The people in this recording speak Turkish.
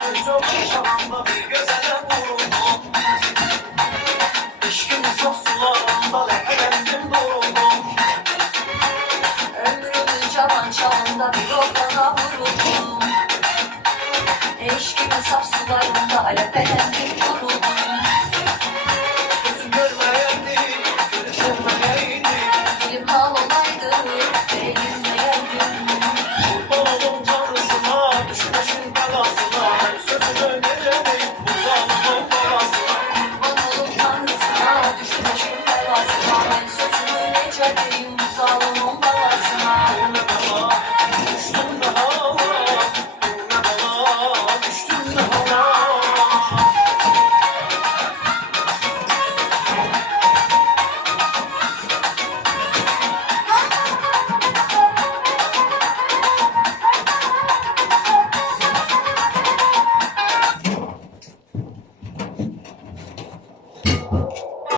Çok yaşamamda bir gözele vuruldum. İşkin çok sularında lekelendim duruldum. Ömrümün çaban çağında bir oklana vuruldum. Eşkimin saf sularında alepelendim duruldum. Gözüm görmeyeydi, gönül sevmeyeydi. Dilim hal olaydı, eğilmeyeydim. Kurban tanrısına, düşmeşin belasına. Sözümü veremeyim bu zalimin belasına. Kurban tanrısına, düşmeşin belasına. Ben sözümü nece diyeyim bu zalimin belasına. Bu ne bela, düştüm ne hala. Bu ne bela, düştüm ne hala.